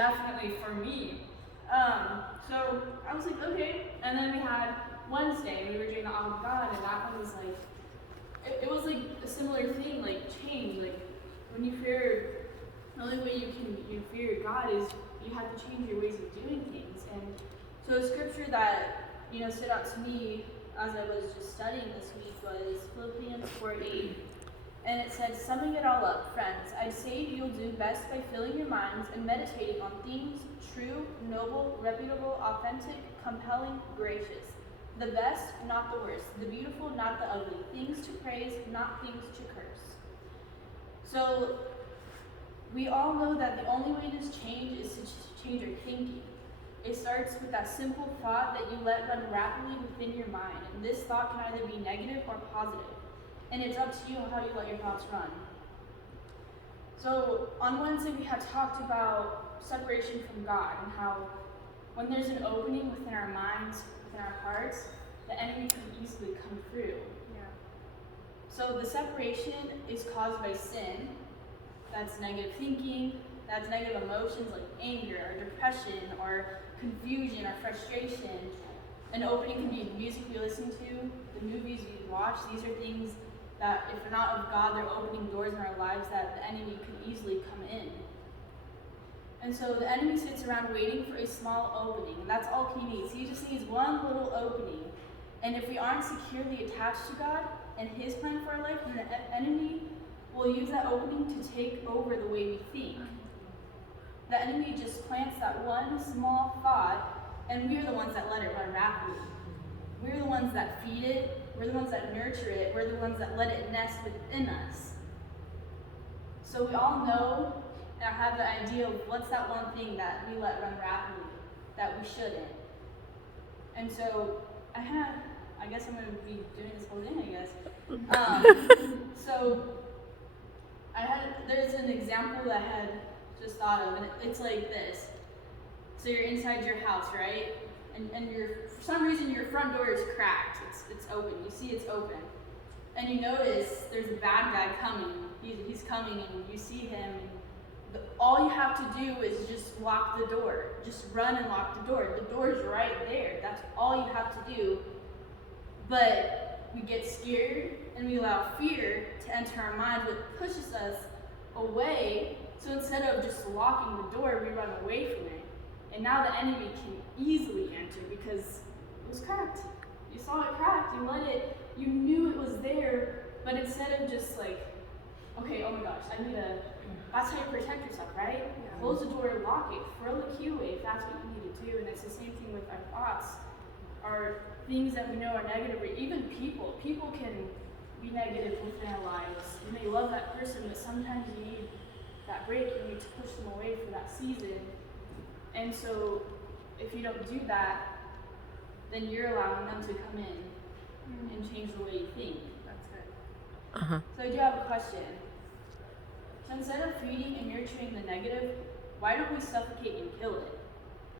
definitely for me. So I was like, okay. And then we had Wednesday, we were doing the Awe of God, and that one was like, it was like a similar thing, like change. Like when you fear, the only way you fear God is you have to change your ways of doing things. And so a scripture that stood out to me as I was just studying this week was Philippians 4:8. And it said, summing it all up, friends, I'd say you'll do best by filling your minds and meditating on themes true, noble, reputable, authentic, compelling, gracious. The best, not the worst. The beautiful, not the ugly. Things to praise, not things to curse. So, we all know that the only way to change is to change our thinking. It starts with that simple thought that you let run rapidly within your mind. And this thought can either be negative or positive. And it's up to you how you let your thoughts run. So on Wednesday we had talked about separation from God and how when there's an opening within our minds, within our hearts, the enemy can easily come through. Yeah. So the separation is caused by sin. That's negative thinking, that's negative emotions like anger or depression or confusion or frustration. An opening can be the music we listen to, the movies we watch. These are things that if they're not of God, they're opening doors in our lives that the enemy can easily come in. And so the enemy sits around waiting for a small opening, and that's all he needs. He just needs one little opening. And if we aren't securely attached to God and his plan for our life, then the enemy will use that opening to take over the way we think. The enemy just plants that one small thought, and we're the ones that let it run rapidly. We're the ones that feed it. We're the ones that nurture it. We're the ones that let it nest within us. So we all know and have the idea of what's that one thing that we let run rapidly, that we shouldn't. And so I guess I'm going to be doing this whole thing, I guess. So there's an example that I had just thought of, and it's like this. So you're inside your house, right? And for some reason your front door is cracked. It's open. You see it's open. And you notice there's a bad guy coming. He's coming and you see him. All you have to do is just lock the door. Just run and lock the door. The door's right there. That's all you have to do. But we get scared and we allow fear to enter our mind, which pushes us away. So instead of just locking the door, we run away from it. And now the enemy can easily enter because it was cracked. You saw it cracked, you knew it was there, but instead of just like, okay, oh my gosh, that's how you protect yourself, right? Yeah. Close the door, lock it, throw the key away if that's what you need to do. And it's the same thing with our thoughts, our things that we know are negative, or even people. People can be negative within our lives. You may love that person, but sometimes you need that break, you need to push them away for that season. And so if you don't do that, then you're allowing them to come in and change the way you think. That's it. So I do have a question. So instead of feeding and nurturing the negative, why don't we suffocate and kill it?